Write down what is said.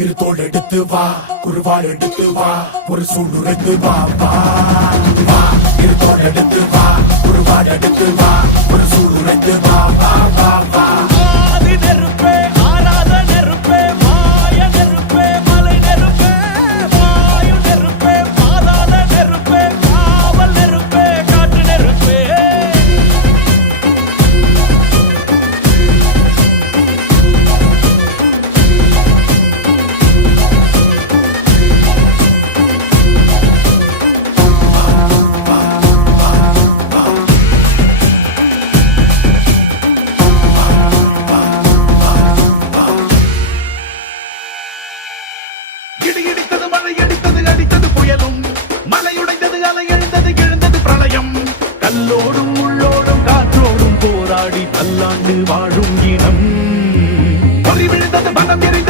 இரு தோள் எடுத்து வா, குருவாள் எடுத்து வா, ஒரு சூளுரைத்து வா வா வா. இரு தோள் எடுத்து வா, குருவாள் எடுத்து வா, ஒரு சூளுரைத்து வா வா வா வா. ஆதி நெருப்பே, ஆராத நெருப்பே, மாய நெருப்பே, மலை நெருப்பே, வாயு நெருப்பே, பாதாள நெருப்பே, காவல் நெருப்பே, காற்று நெருப்பே. இடி இடித்தது, மழை அடித்தது, அடித்தது புயலும், மலை உடைந்தது, அலை எழுந்தது, எழுந்தது பிரளயம். கல்லோடும் உள்ளோடும் காற்றோடும் போராடி பல்லாண்டு வாழும் இனம். பொறி விழுந்தது, மனம் எரிந்தது.